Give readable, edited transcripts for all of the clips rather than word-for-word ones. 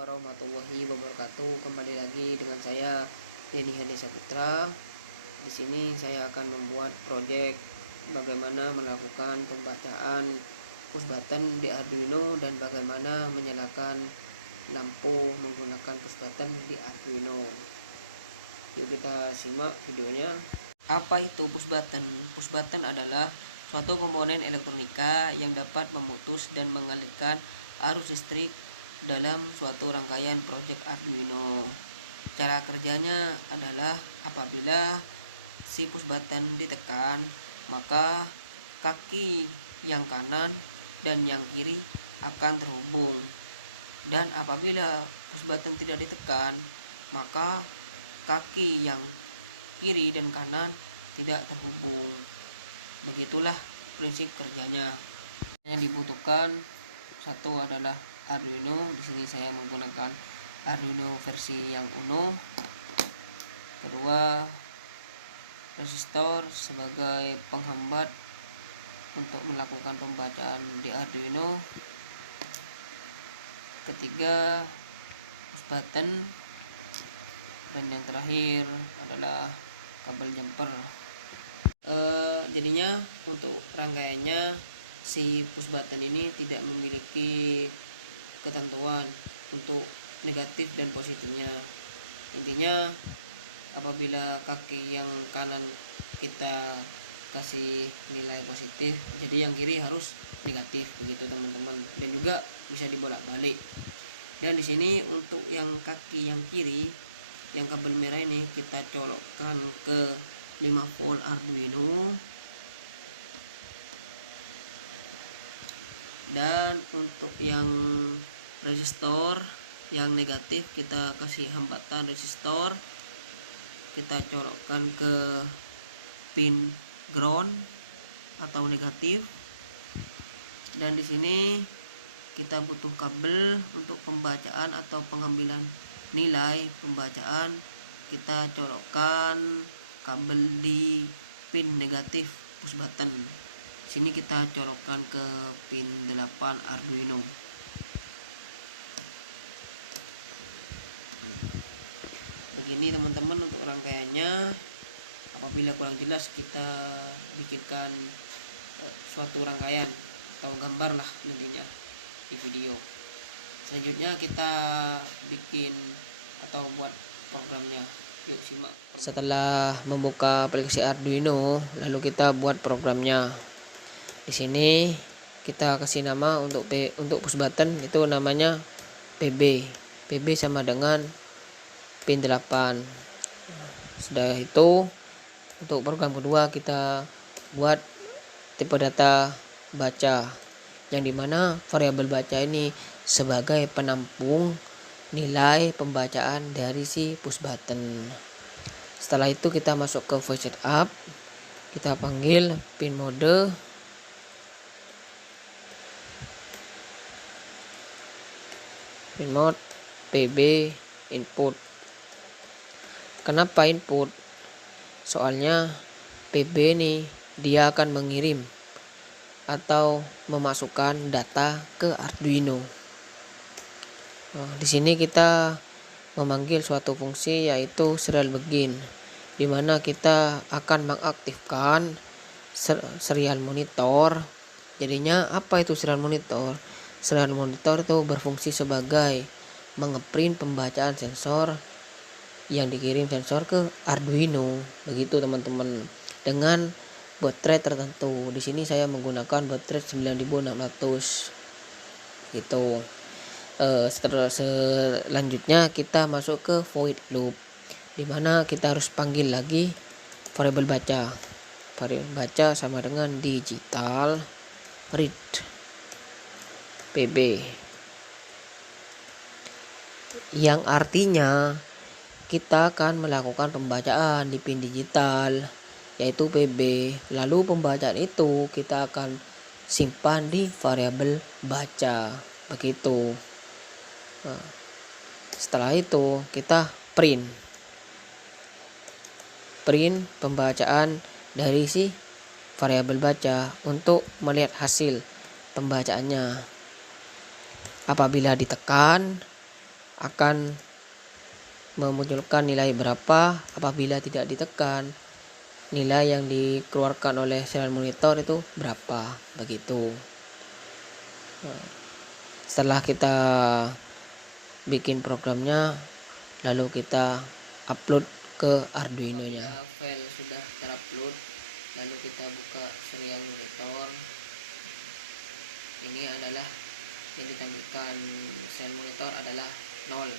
warahmatullahi wabarakatuh. Kembali lagi dengan saya Denny Hadi Saputra. Di sini saya akan membuat proyek bagaimana melakukan pembacaan push button di Arduino dan bagaimana menyalakan lampu menggunakan push button di Arduino. Yuk kita simak videonya. Apa itu push button? Push button adalah suatu komponen elektronika yang dapat memutus dan mengalirkan arus listrik dalam suatu rangkaian proyek Arduino. Cara kerjanya adalah apabila si push button ditekan, maka kaki yang kanan dan yang kiri akan terhubung. Dan apabila push button tidak ditekan, maka kaki yang kiri dan kanan tidak terhubung. Begitulah prinsip kerjanya. Yang dibutuhkan satu adalah Arduino. Di sini saya menggunakan Arduino versi yang Uno. Kedua, resistor sebagai penghambat untuk melakukan pembacaan di Arduino. Ketiga, push button. Dan yang terakhir adalah kabel jumper. Jadinya untuk rangkaiannya si push button ini tidak memiliki ketentuan untuk negatif dan positifnya. Intinya apabila kaki yang kanan kita kasih nilai positif, jadi yang kiri harus negatif, begitu teman-teman. Dan juga bisa dibolak-balik. Dan di sini untuk yang kaki yang kiri, yang kabel merah ini kita colokkan ke 5 volt Arduino. Dan untuk yang resistor yang negatif kita kasih hambatan resistor, kita colokkan ke pin ground atau negatif. Dan di sini kita butuh kabel untuk pembacaan atau pengambilan nilai pembacaan. Kita colokkan kabel di pin negatif push button. Sini kita colokkan ke pin 8 Arduino. Begini teman-teman untuk rangkaiannya. Apabila kurang jelas kita bikinkan suatu rangkaian atau gambar lah intinya di video. Selanjutnya kita bikin atau buat programnya. Yuk simak. Setelah membuka aplikasi Arduino, lalu kita buat programnya. Di sini kita kasih nama untuk push button, itu namanya PB. PB sama dengan pin 8. Sudah itu, untuk program kedua kita buat tipe data baca, yang dimana variabel baca ini sebagai penampung nilai pembacaan dari si push button. Setelah itu kita masuk ke voice setup, kita panggil pin mode, PB input. Kenapa input? Soalnya PB ini dia akan mengirim atau memasukkan data ke Arduino. Di sini kita memanggil suatu fungsi yaitu serial begin, di mana kita akan mengaktifkan serial monitor. Jadinya apa itu serial monitor? Serial monitor itu berfungsi sebagai mengeprint pembacaan sensor yang dikirim sensor ke Arduino. Begitu teman-teman. Dengan baterai tertentu. Di sini saya menggunakan baterai 9600. Gitu. Selanjutnya kita masuk ke void loop, di mana kita harus panggil lagi variabel baca. Variabel baca sama dengan digital read PB, yang artinya kita akan melakukan pembacaan di pin digital yaitu PB. Lalu pembacaan itu kita akan simpan di variabel baca. Begitu. Setelah itu kita print pembacaan dari si variabel baca untuk melihat hasil pembacaannya. Apabila ditekan akan memunculkan nilai berapa. Apabila tidak ditekan, nilai yang dikeluarkan oleh serial monitor itu berapa, begitu. Setelah kita bikin programnya, lalu kita upload ke Arduino nya. File sudah terupload, lalu kita buka serial monitor. Ini adalah yang ditampilkan serial monitor adalah 0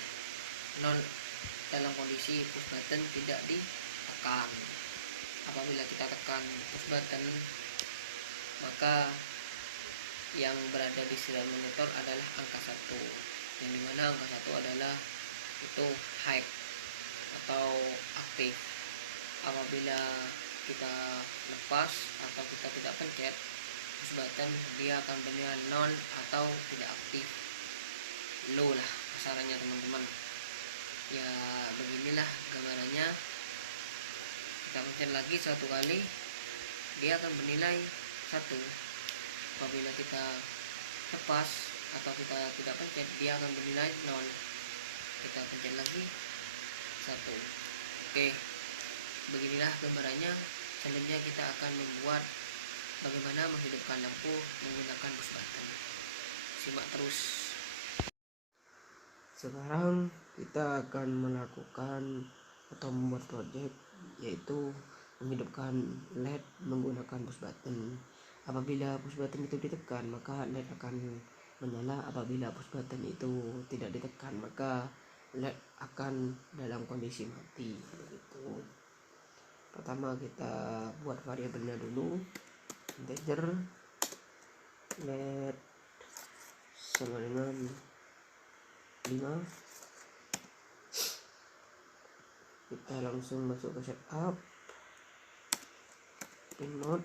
dalam kondisi push button tidak ditekan. Apabila kita tekan push button, maka yang berada di serial monitor adalah angka 1, yang dimana angka 1 adalah itu high atau aktif. Apabila kita lepas atau kita tidak pencet push button, dia akan bernilai non atau tidak aktif, low lah kasarannya teman-teman. Ya beginilah gambarannya. Kita pencet lagi 1 kali, dia akan bernilai 1. Apabila kita lepas atau kita tidak pencet, dia akan bernilai 0. Kita pencet lagi 1. Oke, beginilah gambarannya. Selanjutnya kita akan membuat bagaimana menghidupkan lampu menggunakan push button. Simak terus. Sekarang kita akan melakukan atau membuat project, yaitu menghidupkan LED menggunakan push button. Apabila push button itu ditekan, maka LED akan menyala. Apabila push button itu tidak ditekan, maka LED akan dalam kondisi mati, begitu. Pertama kita buat variabelnya dulu, integer LED sama dengan 5. Kita langsung masuk ke setup, pin mode,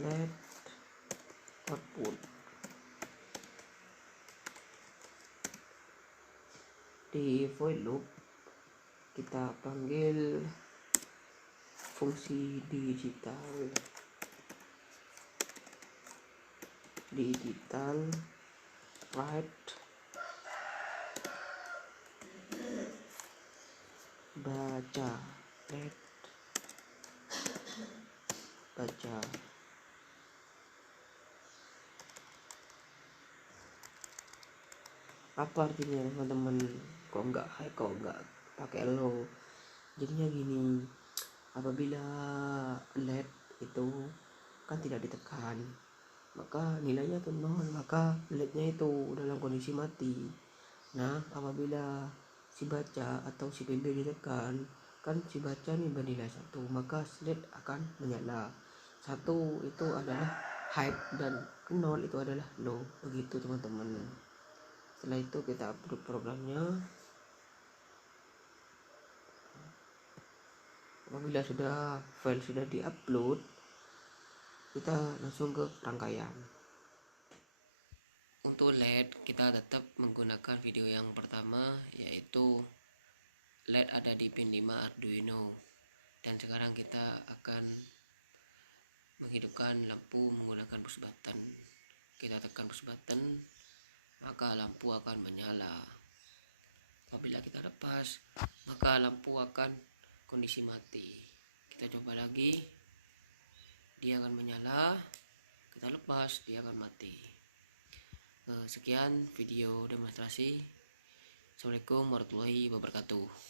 LED output. Di void loop kita panggil fungsi digital write baca LED baca. Apa artinya teman-teman? Kok enggak pakai low? Jadinya gini, apabila LED itu kan tidak ditekan, maka nilainya itu 0, maka LED-nya itu dalam kondisi mati. Nah, apabila si baca atau si PB ditekan, kan si baca nih bernilai 1, maka LED akan menyala. 1 itu adalah high dan 0 itu adalah low, begitu teman-teman. Setelah itu kita upload programnya. Apabila file sudah diupload, kita langsung ke rangkaian. Untuk LED kita tetap menggunakan video yang pertama, yaitu LED ada di pin 5 Arduino. Dan sekarang kita akan menghidupkan lampu menggunakan push button. Kita tekan push button, maka lampu akan menyala. Apabila kita lepas, maka lampu akan kondisi mati. Kita coba lagi, dia akan menyala. Kita lepas, dia akan mati. Sekian video demonstrasi. Assalamualaikum warahmatullahi wabarakatuh.